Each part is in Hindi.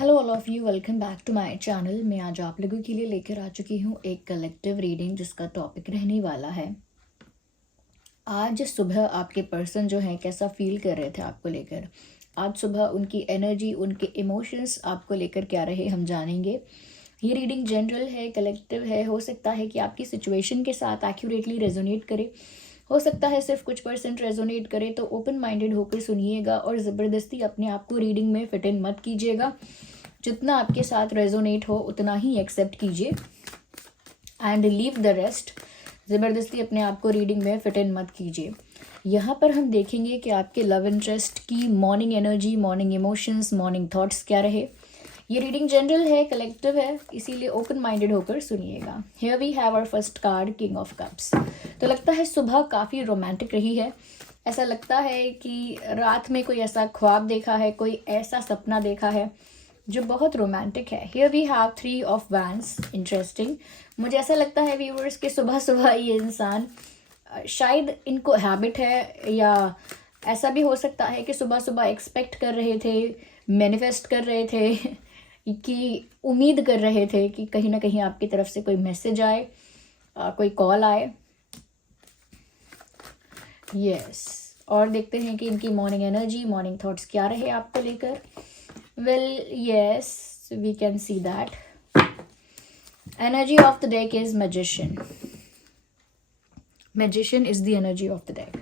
Hello all of you, welcome back to my channel. मैं आज आप लोगों के लिए लेकर आ चुकी हूँ एक कलेक्टिव रीडिंग जिसका टॉपिक रहने वाला है आज सुबह आपके पर्सन जो है कैसा फील कर रहे थे आपको लेकर। आज सुबह उनकी एनर्जी, उनके इमोशंस आपको लेकर क्या रहे हम जानेंगे। ये रीडिंग जनरल है, कलेक्टिव है। हो सकता है कि आपकी सिचुएशन के साथ एक्यूरेटली रेजोनेट करे, हो सकता है सिर्फ कुछ परसेंट रेजोनेट करे। तो ओपन माइंडेड होकर सुनिएगा और ज़बरदस्ती अपने आप को रीडिंग में फिट इन मत कीजिएगा। जितना आपके साथ रेजोनेट हो उतना ही एक्सेप्ट कीजिए एंड लीव द रेस्ट। ज़बरदस्ती अपने आप को रीडिंग में फिट इन मत कीजिए। यहाँ पर हम देखेंगे कि आपके लव इंटरेस्ट की morning energy, morning emotions, morning thoughts क्या रहे। ये रीडिंग जनरल है, कलेक्टिव है, इसीलिए ओपन माइंडेड होकर सुनिएगा। Here we have our first card, king of cups. तो लगता है सुबह काफ़ी रोमांटिक रही है। ऐसा लगता है कि रात में कोई ऐसा ख्वाब देखा है, कोई ऐसा सपना देखा है जो बहुत रोमांटिक है। Here we have three of wands. Interesting. मुझे ऐसा लगता है व्यूअर्स के सुबह सुबह ये इंसान शायद इनको हैबिट है, या ऐसा भी हो सकता है कि सुबह सुबह एक्सपेक्ट कर रहे थे, मैनिफेस्ट कर रहे थे कि उम्मीद कर रहे थे कि कहीं ना कहीं आपकी तरफ से कोई मैसेज आए, कोई कॉल आए। यस। और देखते हैं कि इनकी मॉर्निंग एनर्जी, मॉर्निंग थॉट्स क्या रहे आपको लेकर। Well, yes, we can see that. Energy of the deck is Magician. Magician is the energy of the deck.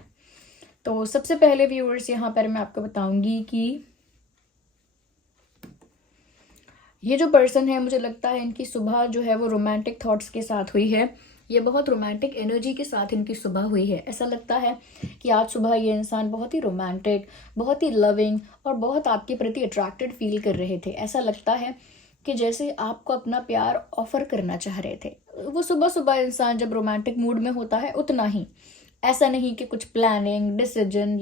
तो सबसे पहले व्यूअर्स यहाँ पर मैं आपको बताऊंगी कि ये जो पर्सन है, मुझे लगता है इनकी सुबह जो है वो रोमांटिक थॉट्स के साथ हुई है। ये बहुत रोमांटिक एनर्जी के साथ इनकी सुबह हुई है। ऐसा लगता है कि आज सुबह ये इंसान बहुत ही रोमांटिक, बहुत ही लविंग और बहुत आपके प्रति अट्रैक्टेड फील कर रहे थे। ऐसा लगता है कि जैसे आपको अपना प्यार ऑफर करना चाह रहे थे। वो सुबह सुबह इंसान जब रोमांटिक मूड में होता है उतना ही, ऐसा नहीं कि कुछ planning, decision,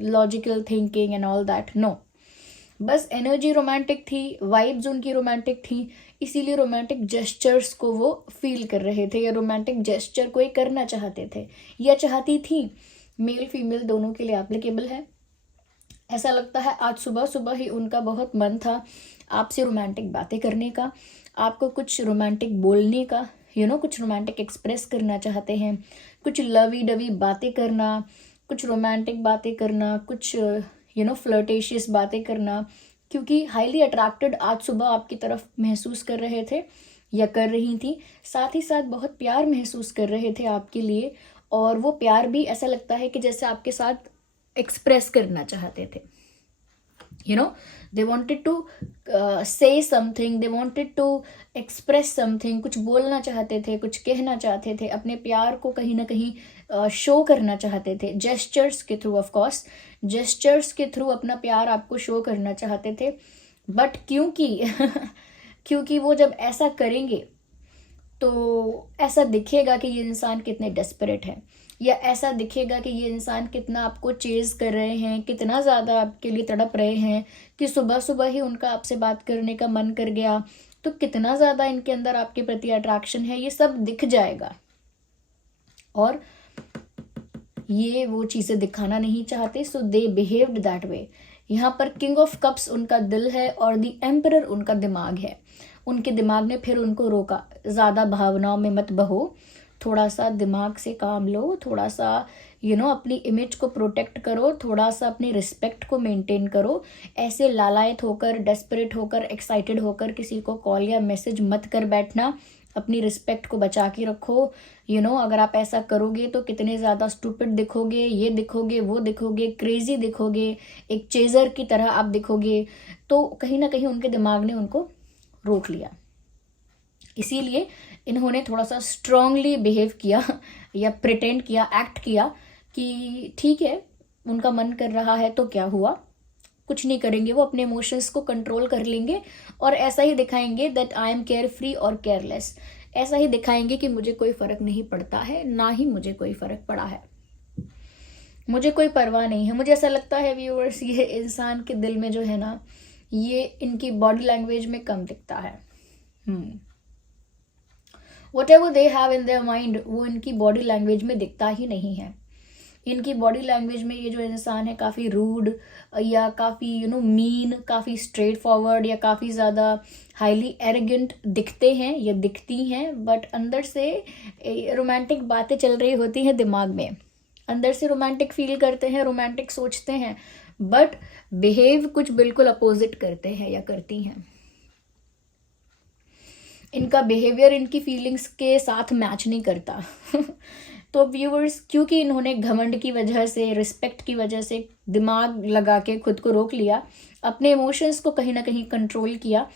logical thinking and all that. No, बस एनर्जी रोमांटिक थी, वाइब्स उनकी रोमांटिक थी, इसीलिए रोमांटिक जेस्चर्स को वो फील कर रहे थे, या रोमांटिक जेस्चर को ये करना चाहते थे या चाहती थी। मेल फीमेल दोनों के लिए एप्लीकेबल है। ऐसा लगता है आज सुबह सुबह ही उनका बहुत मन था आपसे रोमांटिक बातें करने का, आपको कुछ रोमांटिक बोलने का, कुछ रोमांटिक एक्सप्रेस करना चाहते हैं, कुछ लवी डवी बातें करना, कुछ रोमांटिक बातें करना, कुछ फ्लर्टेशियस बातें करना, क्योंकि हाईली अट्रैक्टेड आज सुबह आपकी तरफ महसूस कर रहे थे या कर रही थी। साथ ही साथ बहुत प्यार महसूस कर रहे थे आपके लिए, और वो प्यार भी ऐसा लगता है कि जैसे आपके साथ एक्सप्रेस करना चाहते थे। they wanted to say something, they wanted to express something। कुछ बोलना चाहते थे, कुछ कहना चाहते थे, अपने प्यार को कहीं ना कहीं शो करना चाहते थे, जेस्चर्स के थ्रू। ऑफ कोर्स जेस्चर्स के थ्रू अपना प्यार आपको शो करना चाहते थे। बट क्योंकि वो जब ऐसा करेंगे तो ऐसा दिखेगा कि ये इंसान कितने डेस्परेट है, या ऐसा दिखेगा कि ये इंसान कितना आपको चेज कर रहे हैं, कितना ज़्यादा आपके लिए तड़प रहे हैं कि सुबह सुबह ही उनका आपसे बात करने का मन कर गया। तो कितना ज़्यादा इनके अंदर आपके प्रति अट्रैक्शन है, ये सब दिख जाएगा। और ये वो चीज़ें दिखाना नहीं चाहते, सो दे बिहेव्ड दैट वे। यहाँ पर किंग ऑफ कप्स उनका दिल है और द एम्परर उनका दिमाग है। उनके दिमाग ने फिर उनको रोका, ज़्यादा भावनाओं में मत बहो, थोड़ा सा दिमाग से काम लो, थोड़ा सा अपनी इमेज को प्रोटेक्ट करो, थोड़ा सा अपनी रिस्पेक्ट को मेंटेन करो। ऐसे लालायत होकर, डेस्परेट होकर, एक्साइटेड होकर किसी को कॉल या मैसेज मत कर बैठना। अपनी रिस्पेक्ट को बचा के रखो। अगर आप ऐसा करोगे तो कितने ज़्यादा स्टूपिड दिखोगे, ये दिखोगे, वो दिखोगे, क्रेजी दिखोगे, एक चेजर की तरह आप दिखोगे। तो कहीं ना कहीं उनके दिमाग ने उनको रोक लिया, इसीलिए इन्होंने थोड़ा सा स्ट्रांगली बिहेव किया या प्रिटेंड किया, एक्ट किया कि ठीक है, उनका मन कर रहा है तो क्या हुआ, कुछ नहीं करेंगे। वो अपने इमोशंस को कंट्रोल कर लेंगे और ऐसा ही दिखाएंगे that I am care free और केयरलेस। ऐसा ही दिखाएंगे कि मुझे कोई फर्क नहीं पड़ता है, ना ही मुझे कोई फर्क पड़ा है, मुझे कोई परवाह नहीं है। मुझे ऐसा लगता है व्यूअर्स, ये इंसान के दिल में जो है ना, ये इनकी बॉडी लैंग्वेज में कम दिखता है। What ever they have in their mind, वो इनकी बॉडी लैंग्वेज में दिखता ही नहीं है। इनकी बॉडी लैंग्वेज में ये जो इंसान है काफ़ी रूड या काफ़ी मीन, काफ़ी स्ट्रेट फॉरवर्ड या काफ़ी ज़्यादा हाईली एरोगेंट दिखते हैं या दिखती हैं, बट अंदर से रोमांटिक बातें चल रही होती हैं दिमाग में, अंदर से रोमांटिक फील करते हैं, रोमांटिक सोचते हैं, बट बिहेव कुछ बिल्कुल अपोजिट करते हैं या करती हैं। इनका बिहेवियर इनकी फीलिंग्स के साथ मैच नहीं करता। तो व्यूअर्स, क्योंकि इन्होंने घमंड की वजह से, रिस्पेक्ट की वजह से दिमाग लगा के खुद को रोक लिया, अपने इमोशंस को कहीं ना कहीं कंट्रोल किया,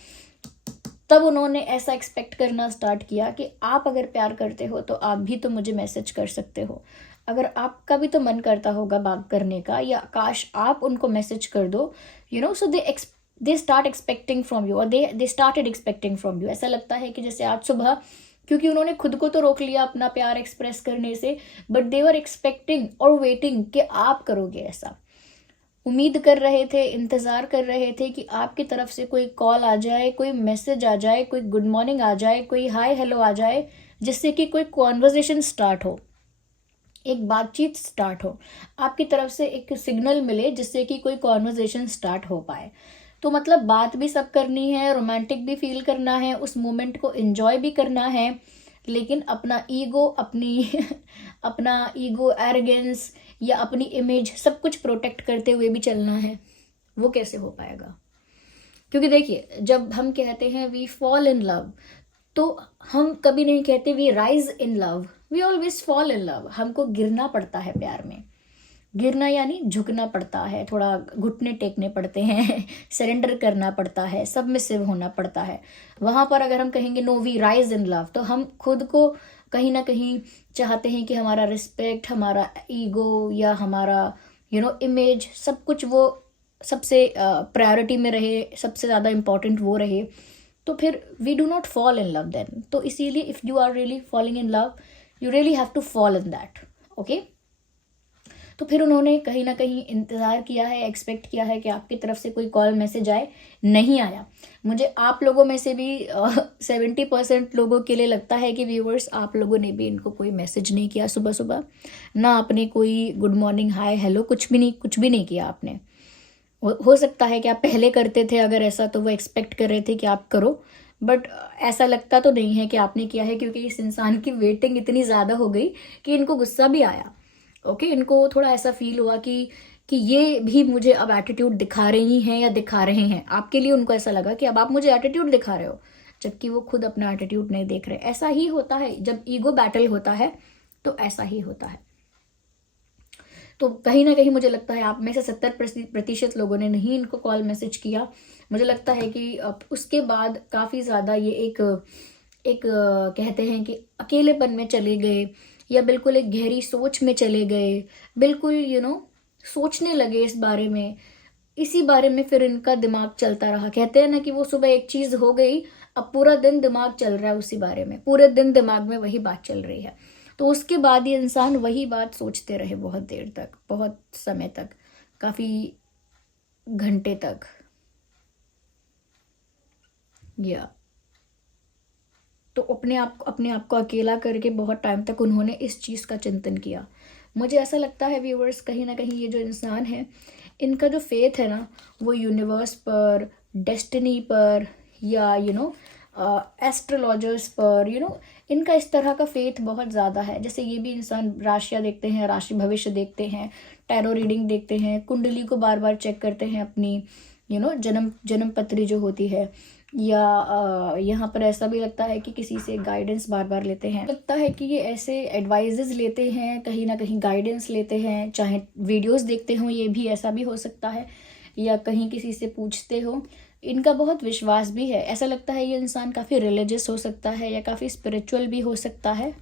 तब उन्होंने ऐसा एक्सपेक्ट करना स्टार्ट किया कि आप अगर प्यार करते हो तो आप भी तो मुझे मैसेज कर सकते हो, अगर आपका भी तो मन करता होगा बात करने का, या काश आप उनको मैसेज कर दो, so they start expecting from you, और they started expecting from you. ऐसा लगता है कि जैसे आज सुबह, क्योंकि उन्होंने खुद को तो रोक लिया अपना प्यार एक्सप्रेस करने से, बट दे वर एक्सपेक्टिंग और वेटिंग कि आप करोगे ऐसा। उम्मीद कर रहे थे, इंतज़ार कर रहे थे कि आपकी तरफ से कोई कॉल आ जाए, कोई मैसेज आ जाए, कोई गुड मॉर्निंग आ जाए, कोई हाय हेलो आ जाए, जिससे कि कोई कॉन्वर्जेशन स्टार्ट हो, एक बातचीत स्टार्ट हो, आपकी तरफ से एक सिग्नल मिले जिससे कि कोई कॉन्वर्जेशन स्टार्ट हो पाए। तो मतलब बात भी सब करनी है, रोमांटिक भी फील करना है, उस मोमेंट को एंजॉय भी करना है, लेकिन अपना ईगो, अपना ईगो, एरोगेंस या अपनी इमेज सब कुछ प्रोटेक्ट करते हुए भी चलना है। वो कैसे हो पाएगा? क्योंकि देखिए, जब हम कहते हैं वी फॉल इन लव, तो हम कभी नहीं कहते we rise in love, we always fall in love. हमको गिरना पड़ता है प्यार में। गिरना यानी झुकना पड़ता है, थोड़ा घुटने टेकने पड़ते हैं, सरेंडर करना पड़ता है, सबमिसिव होना पड़ता है। वहाँ पर अगर हम कहेंगे no we rise in love, तो हम खुद को कहीं ना कहीं चाहते हैं कि हमारा रिस्पेक्ट, हमारा ईगो या हमारा इमेज, सब कुछ वो सबसे प्रायोरिटी में रहे, सबसे ज़्यादा इम्पॉर्टेंट वो रहे। तो फिर we do not fall in love then. तो इसीलिए if you are really falling in love, you really have to fall in that, okay. तो फिर उन्होंने कहीं ना कहीं इंतज़ार किया है, एक्सपेक्ट किया है कि आपकी तरफ से कोई कॉल मैसेज आए, नहीं आया। मुझे आप लोगों में से भी 70% लोगों के लिए लगता है कि व्यूअर्स, आप लोगों ने भी इनको कोई मैसेज नहीं किया सुबह सुबह, ना आपने कोई गुड मॉर्निंग, हाय हेलो, कुछ भी नहीं किया आपने। हो सकता है कि आप पहले करते थे, अगर ऐसा तो वो एक्सपेक्ट कर रहे थे कि आप करो, बट ऐसा लगता तो नहीं है कि आपने किया है, क्योंकि इस इंसान की वेटिंग इतनी ज़्यादा हो गई कि इनको गुस्सा भी आया, ओके। इनको थोड़ा ऐसा फील हुआ कि ये भी मुझे अब एटीट्यूड दिखा रही हैं या दिखा रहे हैं। आपके लिए उनको ऐसा लगा कि अब आप मुझे एटीट्यूड दिखा रहे हो, जबकि वो खुद अपना एटीट्यूड नहीं देख रहे। ऐसा ही होता है जब ईगो बैटल होता है, तो ऐसा ही होता है। तो कहीं ना कहीं मुझे लगता है आप में से 70% लोगों ने नहीं इनको कॉल मैसेज किया। मुझे लगता है कि उसके बाद काफ़ी ज़्यादा ये एक कहते हैं कि अकेलेपन में चले गए, या बिल्कुल एक गहरी सोच में चले गए, बिल्कुल सोचने लगे इस बारे में। इसी बारे में फिर इनका दिमाग चलता रहा। कहते हैं ना कि वो सुबह एक चीज़ हो गई, अब पूरा दिन दिमाग चल रहा है उसी बारे में, पूरे दिन दिमाग में वही बात चल रही है। तो उसके बाद ये इंसान वही बात सोचते रहे बहुत देर तक, बहुत समय तक, काफ़ी घंटे तक, या तो अपने आप को अकेला करके बहुत टाइम तक उन्होंने इस चीज़ का चिंतन किया। मुझे ऐसा लगता है व्यूअर्स, कहीं ना कहीं ये जो इंसान है, इनका जो फेथ है ना, वो यूनिवर्स पर, डेस्टिनी पर, या एस्ट्रोलॉजर्स पर, इनका इस तरह का फेथ बहुत ज़्यादा है। जैसे ये भी इंसान राशियाँ देखते हैं, राशि भविष्य देखते हैं, टैरो रीडिंग देखते हैं, कुंडली को बार बार चेक करते हैं, अपनी जन्म पत्री जो होती है, या यहाँ पर ऐसा भी लगता है कि किसी से गाइडेंस बार बार लेते हैं। लगता है कि ये ऐसे एडवाइजेस लेते हैं, कहीं ना कहीं गाइडेंस लेते हैं, चाहे वीडियोस देखते हो, ये भी ऐसा भी हो सकता है, या कहीं किसी से पूछते हो। इनका बहुत विश्वास भी है। ऐसा लगता है ये इंसान काफ़ी रिलीजियस हो सकता है, या काफ़ी स्पिरिचुअल भी हो सकता है।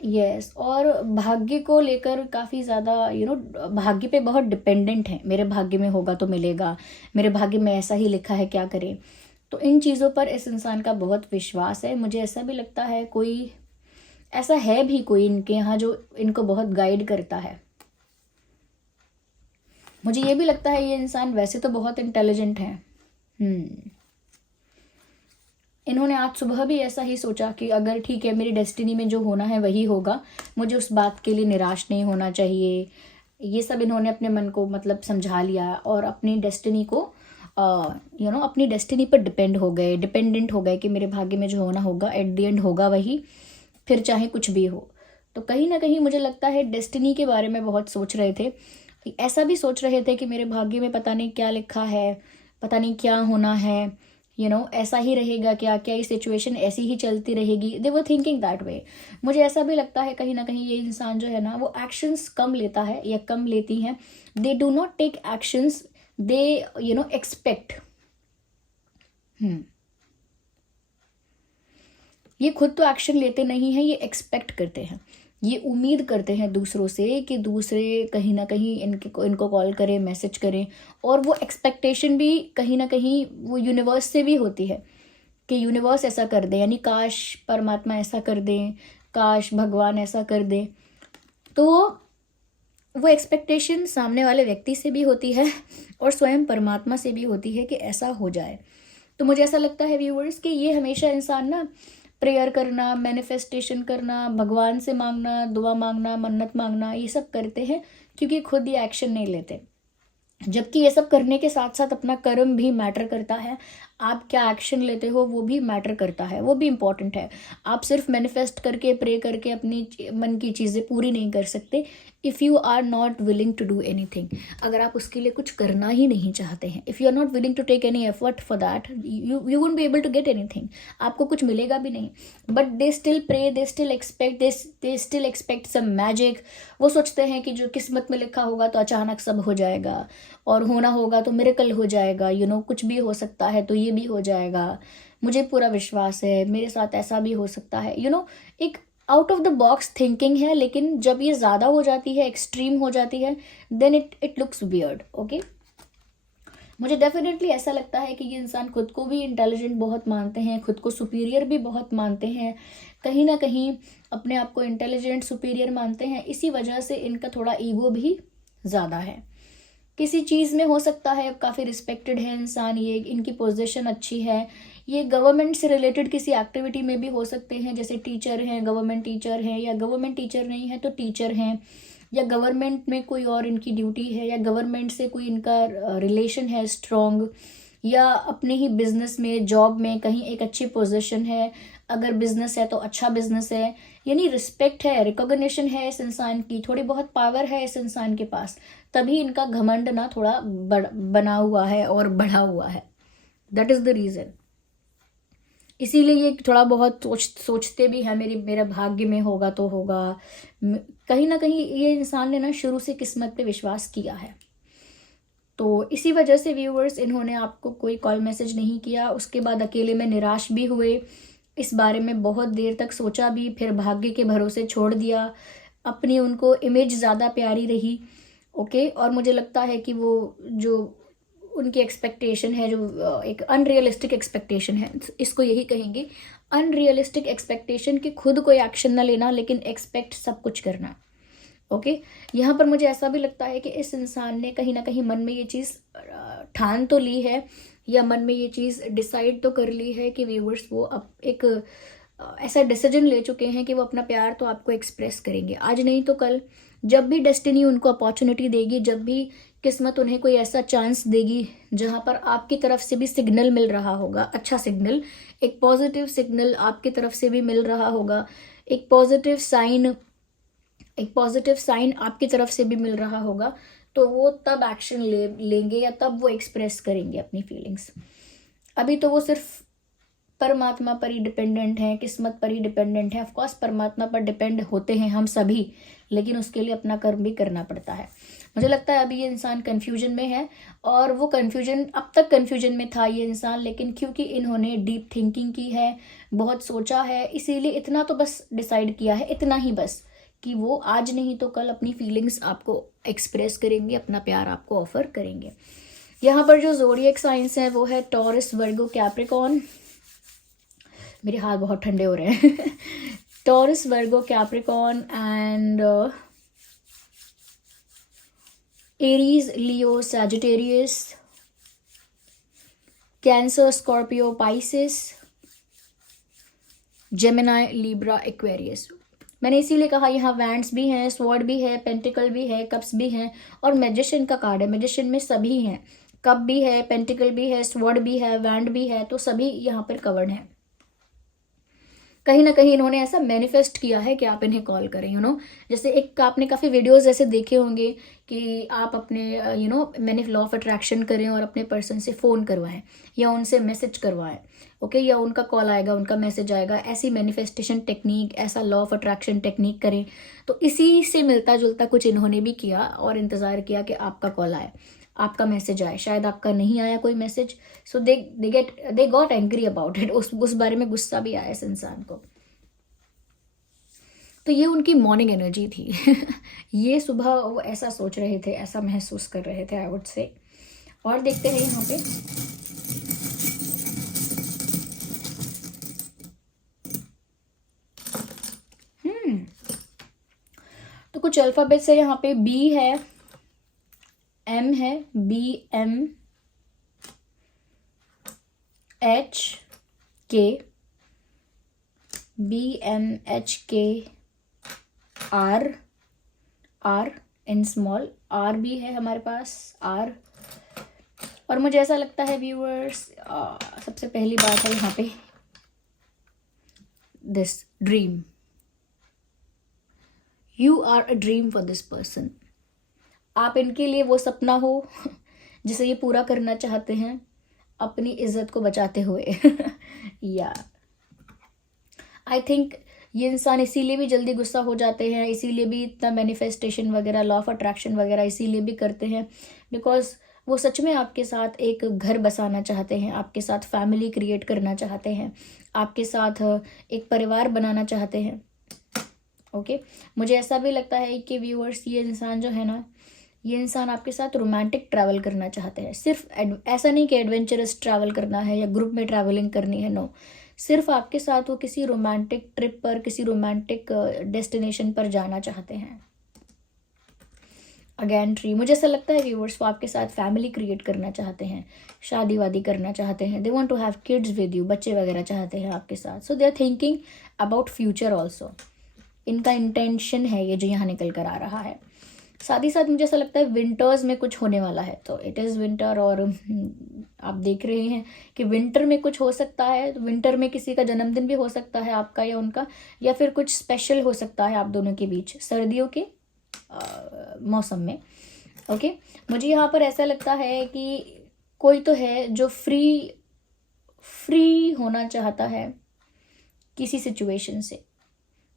यस, और भाग्य को लेकर काफ़ी ज़्यादा भाग्य पे बहुत डिपेंडेंट है। मेरे भाग्य में होगा तो मिलेगा, मेरे भाग्य में ऐसा ही लिखा है, क्या करें। तो इन चीज़ों पर इस इंसान का बहुत विश्वास है। मुझे ऐसा भी लगता है कोई ऐसा है भी कोई इनके यहाँ जो इनको बहुत गाइड करता है। मुझे ये भी लगता है ये इंसान वैसे तो बहुत इंटेलिजेंट है, इन्होंने आज सुबह भी ऐसा ही सोचा कि अगर ठीक है मेरी डेस्टिनी में जो होना है वही होगा, मुझे उस बात के लिए निराश नहीं होना चाहिए। ये सब इन्होंने अपने मन को मतलब समझा लिया और अपनी डेस्टिनी को अपनी डेस्टिनी पर डिपेंडेंट हो गए कि मेरे भाग्य में जो होना होगा एट द एंड होगा वही, फिर चाहे कुछ भी हो। तो कहीं ना कहीं मुझे लगता है डेस्टिनी के बारे में बहुत सोच रहे थे, ऐसा भी सोच रहे थे कि मेरे भाग्य में पता नहीं क्या लिखा है, पता नहीं क्या होना है, ऐसा ही रहेगा क्या, क्या ये सिचुएशन ऐसी ही चलती रहेगी। दे वर थिंकिंग दैट वे। मुझे ऐसा भी लगता है कहीं ना कहीं ये इंसान जो है ना वो एक्शंस कम लेता है या कम लेती हैं। They do not take actions, they expect. ये खुद तो एक्शन लेते नहीं हैं, ये एक्सपेक्ट करते हैं, ये उम्मीद करते हैं दूसरों से कि दूसरे कहीं ना कहीं इनको कॉल करें, मैसेज करें। और वो एक्सपेक्टेशन भी कहीं ना कहीं वो यूनिवर्स से भी होती है कि यूनिवर्स ऐसा कर दे, यानी काश परमात्मा ऐसा कर दें, काश भगवान ऐसा कर दे। तो वो एक्सपेक्टेशन सामने वाले व्यक्ति से भी होती है और स्वयं परमात्मा से भी होती है कि ऐसा हो जाए। तो मुझे ऐसा लगता है व्यूअर्स कि ये हमेशा इंसान ना प्रेयर करना, मैनिफेस्टेशन करना, भगवान से मांगना, दुआ मांगना, मन्नत मांगना, ये सब करते हैं क्योंकि खुद ये एक्शन नहीं लेते। जबकि ये सब करने के साथ साथ अपना कर्म भी मैटर करता है। आप क्या एक्शन लेते हो वो भी मैटर करता है, वो भी इम्पॉर्टेंट है। आप सिर्फ मैनिफेस्ट करके, प्रे करके अपनी मन की चीज़ें पूरी नहीं कर सकते if you are not willing to do anything. अगर आप उसके लिए कुछ करना ही नहीं चाहते हैं, if you are not willing to take any effort for that, you won't be able to get anything. आपको कुछ मिलेगा भी नहीं। But they still pray, they still expect, they still expect some magic. वो सोचते हैं कि जो किस्मत में लिखा होगा तो अचानक सब हो जाएगा, और होना होगा तो मिरेकल हो जाएगा, कुछ भी हो सकता है तो ये भी हो जाएगा, मुझे पूरा विश्वास है, मेरे साथ ऐसा भी हो सकता है। एक out of the box thinking है, लेकिन जब ये ज़्यादा हो जाती है, एक्सट्रीम हो जाती है, then it looks weird. Okay, मुझे डेफिनेटली ऐसा लगता है कि ये इंसान खुद को भी इंटेलिजेंट बहुत मानते हैं, खुद को सुपीरियर भी बहुत मानते हैं, कहीं ना कहीं अपने आप को इंटेलिजेंट सुपीरियर मानते हैं। इसी वजह से इनका थोड़ा ईगो भी ज़्यादा है। किसी चीज़ में हो सकता है काफ़ी रिस्पेक्टेड है इंसान, ये इनकी पोजीशन अच्छी है, ये गवर्नमेंट से रिलेटेड किसी एक्टिविटी में भी हो सकते हैं, जैसे टीचर हैं, गवर्नमेंट टीचर हैं, या गवर्नमेंट टीचर नहीं है तो टीचर हैं, या गवर्नमेंट में कोई और इनकी ड्यूटी है, या गवर्नमेंट से कोई इनका रिलेशन है स्ट्रॉन्ग, या अपने ही बिजनेस में, जॉब में कहीं एक अच्छी पोजीशन है। अगर बिजनेस है तो अच्छा बिजनेस है, यानी रिस्पेक्ट है, रिकॉग्निशन है इस इंसान की, थोड़ी बहुत पावर है इस इंसान के पास, तभी इनका घमंड ना थोड़ा बना हुआ है और बढ़ा हुआ है। That is the reason. इसीलिए ये थोड़ा बहुत सोचते भी है मेरा भाग्य में होगा तो होगा। कहीं ना कहीं ये इंसान ने ना शुरू से किस्मत पे विश्वास किया है। तो इसी वजह से व्यूअर्स, इन्होंने आपको कोई कॉल मैसेज नहीं किया, उसके बाद अकेले में निराश भी हुए, इस बारे में बहुत देर तक सोचा भी, फिर भाग्य के भरोसे छोड़ दिया। अपनी उनको इमेज ज़्यादा प्यारी रही। ओके, और मुझे लगता है कि वो जो उनकी एक्सपेक्टेशन है, जो एक अनरियलिस्टिक एक्सपेक्टेशन है, इसको यही कहेंगे, अनरियलिस्टिक एक्सपेक्टेशन कि खुद कोई एक्शन ना लेना लेकिन एक्सपेक्ट सब कुछ करना। ओके, यहाँ पर मुझे ऐसा भी लगता है कि इस इंसान ने कहीं ना कहीं मन में ये चीज़ ठान तो ली है, या मन में ये चीज़ डिसाइड तो कर ली है कि व्यूवर्स वो अब एक ऐसा डिसीजन ले चुके हैं कि वो अपना प्यार तो आपको एक्सप्रेस करेंगे, आज नहीं तो कल। जब भी डेस्टिनी उनको अपॉर्चुनिटी देगी, जब भी किस्मत उन्हें कोई ऐसा चांस देगी जहाँ पर आपकी तरफ से भी सिग्नल मिल रहा होगा, अच्छा सिग्नल, एक पॉजिटिव सिग्नल आपकी तरफ से भी मिल रहा होगा, एक पॉजिटिव साइन आपकी तरफ से भी मिल रहा होगा, तो वो तब एक्शन लेंगे या तब वो एक्सप्रेस करेंगे अपनी फीलिंग्स। अभी तो वो सिर्फ परमात्मा पर ही डिपेंडेंट है, किस्मत पर ही डिपेंडेंट है। ऑफकोर्स परमात्मा पर डिपेंड होते हैं हम सभी, लेकिन उसके लिए अपना कर्म भी करना पड़ता है। मुझे लगता है अभी ये इंसान कन्फ्यूजन में है, और वो कन्फ्यूजन, अब तक कन्फ्यूजन में था ये इंसान, लेकिन क्योंकि इन्होंने डीप थिंकिंग की है, बहुत सोचा है, इसीलिए इतना तो बस डिसाइड किया है, इतना ही बस, कि वो आज नहीं तो कल अपनी फीलिंग्स आपको एक्सप्रेस करेंगे, अपना प्यार आपको ऑफर करेंगे। यहाँ पर जो ज़ोडिएक साइंस है वो है टॉरस, वर्गो, कैप्रिकॉर्न। मेरे हाथ बहुत ठंडे हो रहे हैं। Taurus, Virgo, Capricorn and Aries, Leo, Sagittarius, cancer, Scorpio, Pisces, Gemini, Libra, Aquarius. मैंने इसीलिए कहा यहाँ वैंड्स भी हैं, स्वॉर्ड भी है, पेंटिकल भी है, कप्स भी हैं और मैजिशियन का कार्ड है। मैजिशियन में सभी हैं, कप भी है, पेंटिकल भी है, स्वॉर्ड भी है, वैंड भी है, तो सभी यहाँ पर कवर्ड हैं। कहीं ना कहीं इन्होंने ऐसा मैनिफेस्ट किया है कि आप इन्हें कॉल करें, जैसे एक आपने काफ़ी वीडियोस ऐसे देखे होंगे कि आप अपने मैंने लॉ ऑफ अट्रैक्शन करें और अपने पर्सन से फ़ोन करवाएं या उनसे मैसेज करवाएं, ओके, या उनका कॉल आएगा, उनका मैसेज आएगा, ऐसी मैनिफेस्टेशन टेक्निक, ऐसा लॉ ऑफ अट्रैक्शन टेक्निक करें। तो इसी से मिलता जुलता कुछ इन्होंने भी किया और इंतज़ार किया कि आपका कॉल आए, आपका मैसेज आए। शायद आपका नहीं आया कोई message, so they got angry about it, उस बारे में गुस्सा भी आया इस इंसान को। तो ये उनकी मॉर्निंग एनर्जी थी। ये सुबह वो ऐसा सोच रहे थे, ऐसा महसूस कर रहे थे, आई वुड से। और देखते हैं यहाँ पे तो कुछ अल्फाबेट से यहाँ पे बी है, एम है, BM, H K, BMHK, R in small, R भी है हमारे पास, R। और मुझे ऐसा लगता है व्यूअर्स, सबसे पहली बात है यहाँ पे this dream. You are a dream for this person. आप इनके लिए वो सपना हो जिसे ये पूरा करना चाहते हैं, अपनी इज्जत को बचाते हुए। या आई थिंक ये इंसान इसीलिए भी जल्दी गुस्सा हो जाते हैं, इसीलिए भी इतना मैनिफेस्टेशन वगैरह, लॉ ऑफ अट्रैक्शन वगैरह इसीलिए भी करते हैं, बिकॉज वो सच में आपके साथ एक घर बसाना चाहते हैं, आपके साथ फैमिली क्रिएट करना चाहते हैं, आपके साथ एक परिवार बनाना चाहते हैं। ओके, मुझे ऐसा भी लगता है कि व्यूअर्स, ये इंसान जो है ना, ये इंसान आपके साथ रोमांटिक ट्रैवल करना चाहते हैं। सिर्फ ऐसा नहीं कि एडवेंचरस ट्रैवल करना है या ग्रुप में ट्रैवलिंग करनी है, नो, सिर्फ आपके साथ वो किसी रोमांटिक ट्रिप पर, किसी रोमांटिक डेस्टिनेशन पर जाना चाहते हैं। अगेन ट्री, मुझे ऐसा लगता है व्यूअर्स, वो आपके साथ फैमिली क्रिएट करना चाहते हैं, शादी वादी करना चाहते हैं, they want to have kids with you, बच्चे वगैरह चाहते हैं आपके साथ। So they are thinking about future also. इनका इंटेंशन है ये जो यहाँ निकल कर आ रहा है। साथ ही साथ मुझे ऐसा लगता है विंटर्स में कुछ होने वाला है, तो इट इज़ विंटर। और आप देख रहे हैं कि विंटर में कुछ हो सकता है, तो विंटर में किसी का जन्मदिन भी हो सकता है, आपका या उनका, या फिर कुछ स्पेशल हो सकता है आप दोनों के बीच सर्दियों के मौसम में। ओके, मुझे यहाँ पर ऐसा लगता है कि कोई तो है जो फ्री होना चाहता है किसी सिचुएशन से,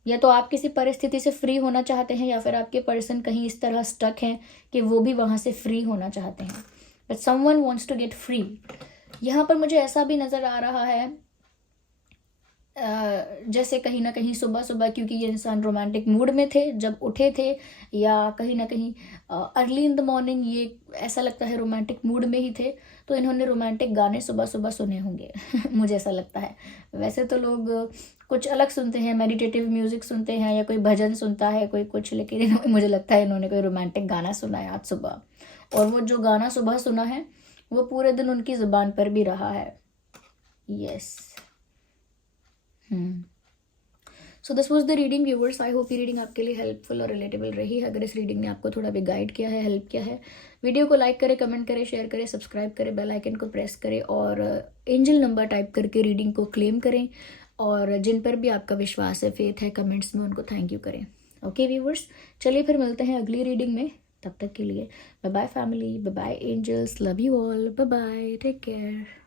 या तो आप किसी परिस्थिति से फ्री होना चाहते हैं, या फिर आपके पर्सन कहीं इस तरह स्टक हैं कि वो भी वहाँ से फ्री होना चाहते हैं, but someone wants to get free. यहाँ पर मुझे ऐसा भी नज़र आ रहा है जैसे कहीं ना कहीं सुबह सुबह, क्योंकि ये इंसान रोमांटिक मूड में थे जब उठे थे, या कहीं ना कहीं अर्ली इन द मॉर्निंग ये ऐसा लगता है रोमांटिक मूड में ही थे, तो इन्होंने रोमांटिक गाने सुबह सुबह सुने होंगे। मुझे ऐसा लगता है। वैसे तो लोग कुछ अलग सुनते हैं, मेडिटेटिव म्यूजिक सुनते हैं, या कोई भजन सुनता है, कोई कुछ, लेकिन मुझे लगता है इन्होंने कोई रोमांटिक गाना सुना है आज सुबह, और वो जो गाना सुबह सुना है वो पूरे दिन उनकी ज़ुबान पर भी रहा है। Yes. So this was the reading viewers. I hope ये रीडिंग आपके लिए हेल्पफुल और रिलेटेबल रही है। अगर इस रीडिंग ने आपको थोड़ा भी गाइड किया है, हेल्प किया है, वीडियो को लाइक करें, कमेंट करें, शेयर करें, सब्सक्राइब करें, बेल आइकन को प्रेस करें, और एंजल नंबर टाइप करके रीडिंग को क्लेम करें, और जिन पर भी आपका विश्वास है, फेथ है, कमेंट्स में उनको थैंक यू करें। ओके व्यूवर्स, चलिए फिर मिलते हैं अगली रीडिंग में। तब तक के लिए bye bye family, bye bye angels, love you all, bye bye, take care.